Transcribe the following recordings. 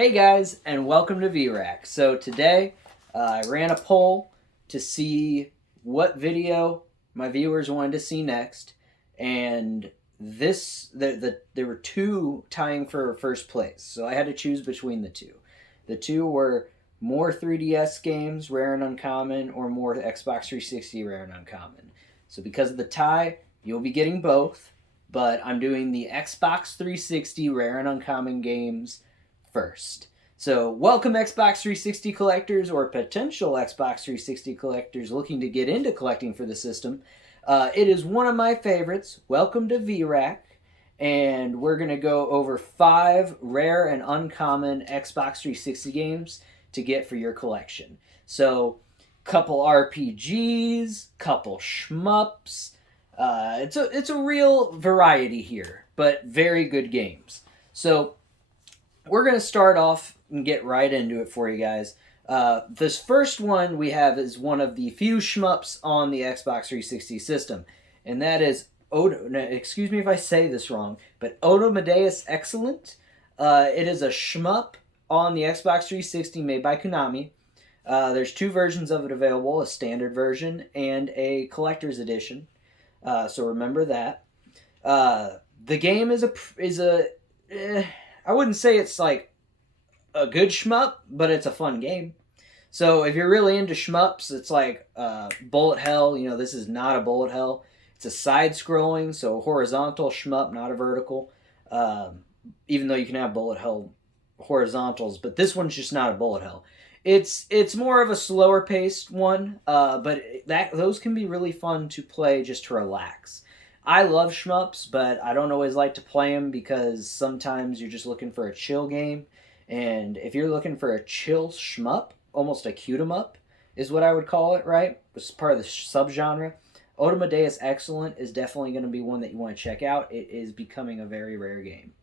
Hey guys, and welcome to VRAC. So today, I ran a poll to see what video my viewers wanted to see next, and there were two tying for first place. So I had to choose between the two. The two were more 3DS games, rare and uncommon, or more Xbox 360, rare and uncommon. So because of the tie, you'll be getting both, but I'm doing the Xbox 360 rare and uncommon games first. So, welcome Xbox 360 collectors or potential Xbox 360 collectors looking to get into collecting for the system. It is one of my favorites. Welcome to VRAC, and we're going to go over 5 rare and uncommon Xbox 360 games to get for your collection. So, couple RPGs, couple shmups. It's a real variety here, but very good games. So, we're going to start off and get right into it for you guys. This first one we have is one of the few shmups on the Xbox 360 system, and that is, excuse me if I say this wrong, but Odoma Deus Excellent. It is a shmup on the Xbox 360 made by Konami. There's 2 versions of it available, a standard version and a collector's edition. So remember that. The game is I wouldn't say it's like a good shmup, but it's a fun game. So if you're really into shmups, it's like bullet hell. You know, this is not a bullet hell. It's a side-scrolling, so horizontal shmup, not a vertical. Even though you can have bullet hell horizontals, but this one's just not a bullet hell. It's more of a slower-paced one, but those can be really fun to play just to relax. I love shmups, but I don't always like to play them because sometimes you're just looking for a chill game. And if you're looking for a chill shmup, almost a cute 'em up is what I would call it, right? It's part of the subgenre. Odoma Deus Excellent is definitely going to be one that you want to check out. It is becoming a very rare game.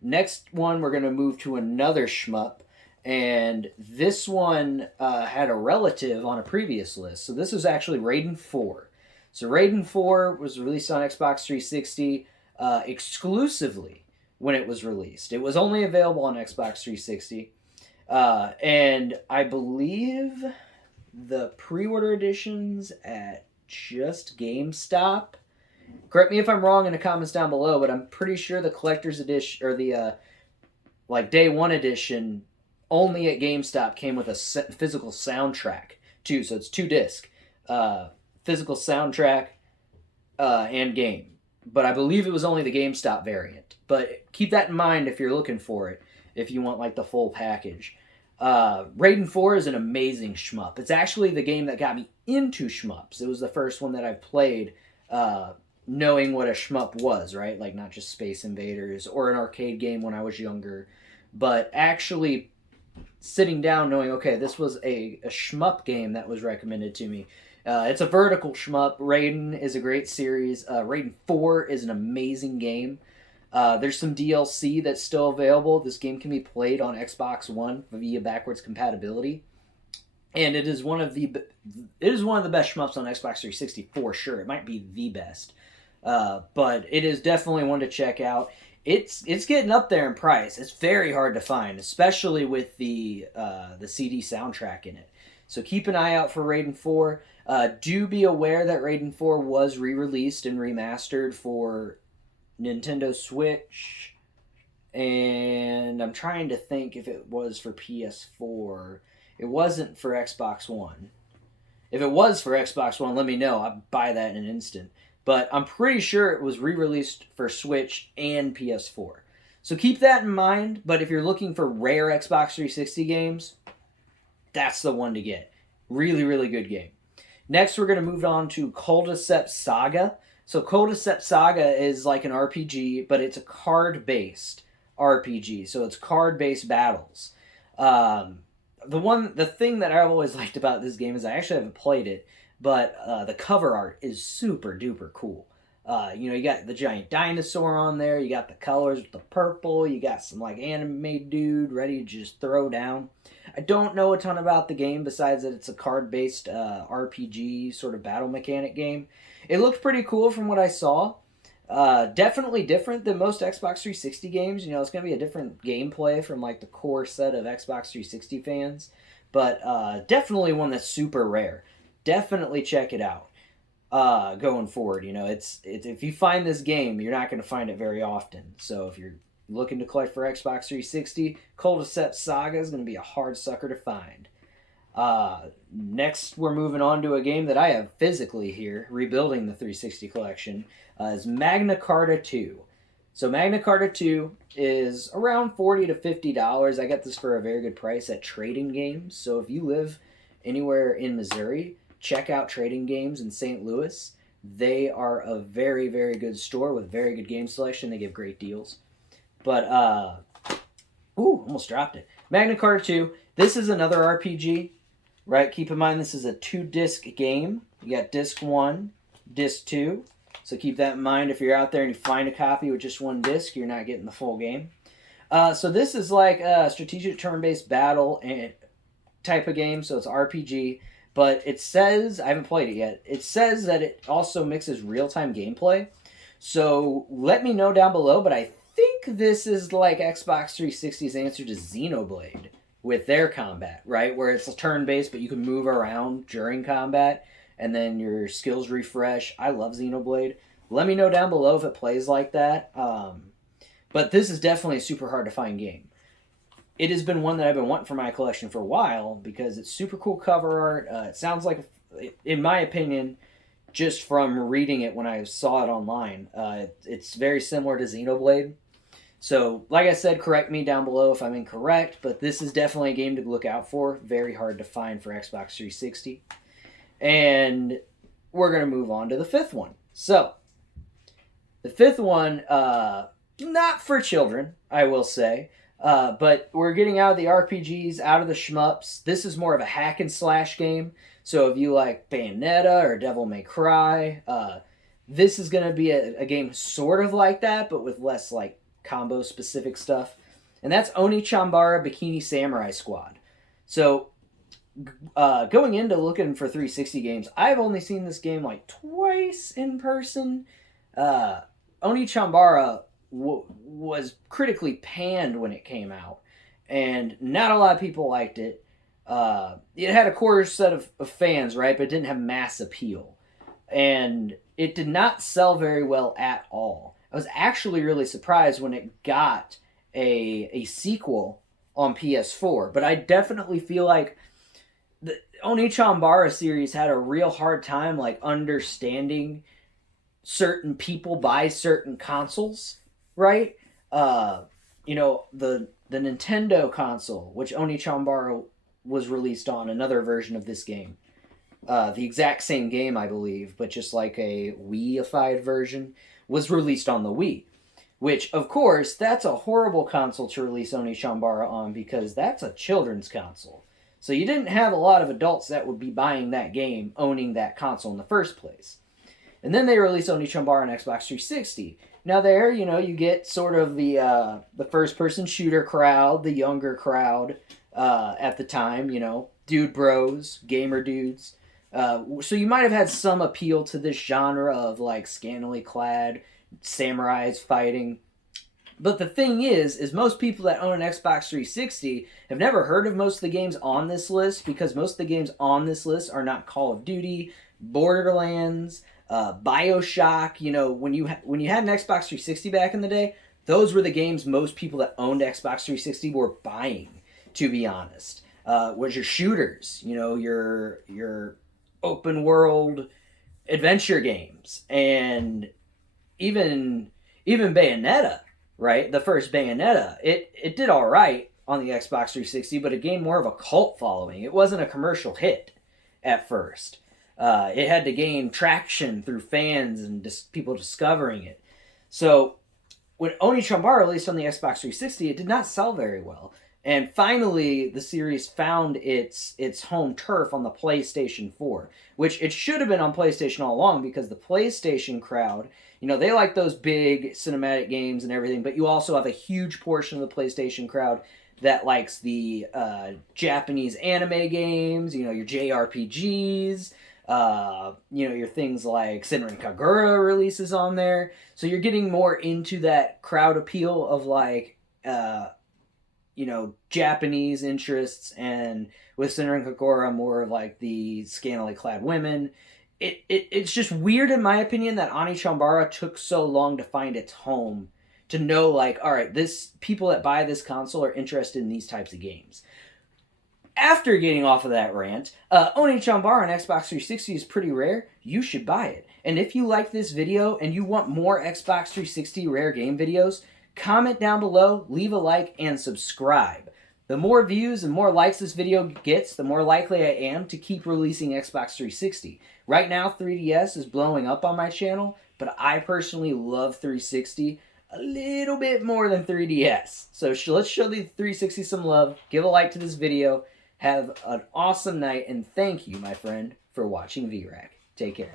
Next one, we're going to move to another shmup. And this one had a relative on a previous list. So this was actually Raiden 4. So Raiden 4 was released on Xbox 360 exclusively when it was released. It was only available on Xbox 360. And I believe the pre-order editions at just GameStop. Correct me if I'm wrong in the comments down below, but I'm pretty sure the collector's edition, or the day 1 edition, only at GameStop came with a physical soundtrack too. So it's 2 disc. Physical soundtrack and game. But I believe it was only the GameStop variant. But keep that in mind if you're looking for it, if you want like the full package. Raiden 4 is an amazing shmup. It's actually the game that got me into shmups. It was the first one that I played knowing what a shmup was, right? Like not just Space Invaders or an arcade game when I was younger, but actually sitting down knowing, okay, this was a shmup game that was recommended to me. It's a vertical shmup. Raiden is a great series. Raiden 4 is an amazing game. There's some DLC that's still available. This game can be played on Xbox One via backwards compatibility. And it is one of the best shmups on Xbox 360 for sure. It might be the best. But it is definitely one to check out. It's getting up there in price. It's very hard to find, especially with the CD soundtrack in it. So keep an eye out for Raiden 4. Do be aware that Raiden 4 was re-released and remastered for Nintendo Switch. And I'm trying to think if it was for PS4. It wasn't for Xbox One. If it was for Xbox One, let me know. I'd buy that in an instant. But I'm pretty sure it was re-released for Switch and PS4. So keep that in mind. But if you're looking for rare Xbox 360 games, that's the one to get. Really, really good game. Next, we're going to move on to Culdesac Saga. So Culdesac Saga is like an RPG, but it's a card-based RPG. So it's card-based battles. The thing that I've always liked about this game is I actually haven't played it, but the cover art is super duper cool. You got the giant dinosaur on there, you got the colors with the purple, you got some like anime dude ready to just throw down. I don't know a ton about the game besides that it's a card-based RPG sort of battle mechanic game. It looked pretty cool from what I saw. Definitely different than most Xbox 360 games. You know, it's going to be a different gameplay from like the core set of Xbox 360 fans, but definitely one that's super rare. Definitely check it out. Going forward, you know, it's if you find this game, you're not going to find it very often. So if you're looking to collect for Xbox 360, Culdesac Saga is going to be a hard sucker to find. Next, we're moving on to a game that I have physically here, rebuilding the 360 collection, is Magna Carta II. So Magna Carta II is around $40 to $50. I got this for a very good price at Trading Games. So if you live anywhere in Missouri, check out Trading Games in St. Louis. They are a very, very good store with very good game selection. They give great deals. But, almost dropped it. Magna Carta 2. This is another RPG, right? Keep in mind this is a 2-disc game. You got disc 1, disc 2. So keep that in mind. If you're out there and you find a copy with just 1 disc, you're not getting the full game. So this is like a strategic turn-based battle and type of game. So it's RPG. But it says, I haven't played it yet, it says that it also mixes real-time gameplay. So let me know down below, but I think this is like Xbox 360's answer to Xenoblade with their combat, right? Where it's turn-based, but you can move around during combat, and then your skills refresh. I love Xenoblade. Let me know down below if it plays like that. But this is definitely a super hard-to-find game. It has been one that I've been wanting for my collection for a while because it's super cool cover art. It sounds like, in my opinion, just from reading it when I saw it online, it's very similar to Xenoblade. So, like I said, correct me down below if I'm incorrect, but this is definitely a game to look out for. Very hard to find for Xbox 360. And we're going to move on to the 5th one. So, the 5th one, not for children, I will say. But we're getting out of the RPGs, out of the shmups. This is more of a hack and slash game. So if you like Bayonetta or Devil May Cry, this is going to be a game sort of like that, but with less like combo specific stuff. And that's Oni Chambara Bikini Samurai Squad. So going into looking for 360 games, I've only seen this game like twice in person. Oni Chambara was critically panned when it came out, and not a lot of people liked it. It had a core set of fans, right, but it didn't have mass appeal, and it did not sell very well at all. I was actually really surprised when it got a sequel on PS4, but I definitely feel like the Oni Chambara series had a real hard time like understanding certain people buy certain consoles, right? You know, the Nintendo console, which Oni Chambara was released on, another version of this game. The exact same game, I believe, but just like a Wii-ified version, was released on the Wii. Which, of course, that's a horrible console to release Oni Chambara on because that's a children's console. So you didn't have a lot of adults that would be buying that game, owning that console in the first place. And then they released Oni Chambara on Xbox 360. Now there, you know, you get sort of the first-person shooter crowd, the younger crowd at the time, you know, dude bros, gamer dudes. So you might have had some appeal to this genre of, like, scantily clad samurais fighting. But the thing is most people that own an Xbox 360 have never heard of most of the games on this list because most of the games on this list are not Call of Duty, Borderlands, BioShock. You know, when you had an Xbox 360 back in the day, those were the games most people that owned Xbox 360 were buying, to be honest. Was your shooters, you know, your open world adventure games, and even Bayonetta, right? The first Bayonetta, it did all right on the Xbox 360, but it gained more of a cult following. It wasn't a commercial hit at first. It had to gain traction through fans and people discovering it. So when Oni Chambara released on the Xbox 360, it did not sell very well. And finally, the series found its home turf on the PlayStation 4, which it should have been on PlayStation all along because the PlayStation crowd, you know, they like those big cinematic games and everything, but you also have a huge portion of the PlayStation crowd that likes the Japanese anime games, you know, your JRPGs, You know, your things like Senran Kagura releases on there. So you're getting more into that crowd appeal of like, you know, Japanese interests, and with Senran Kagura, more of like the scantily clad women. It's just weird, in my opinion, that Oni Chambara took so long to find its home, to know like, all right, this people that buy this console are interested in these types of games. After getting off of that rant, Oni Chambara on Xbox 360 is pretty rare. You should buy it. And if you like this video and you want more Xbox 360 rare game videos, comment down below, leave a like, and subscribe. The more views and more likes this video gets, the more likely I am to keep releasing Xbox 360. Right now, 3DS is blowing up on my channel, but I personally love 360 a little bit more than 3DS. So let's show the 360 some love. Give a like to this video. Have an awesome night, and thank you, my friend, for watching VRAC. Take care.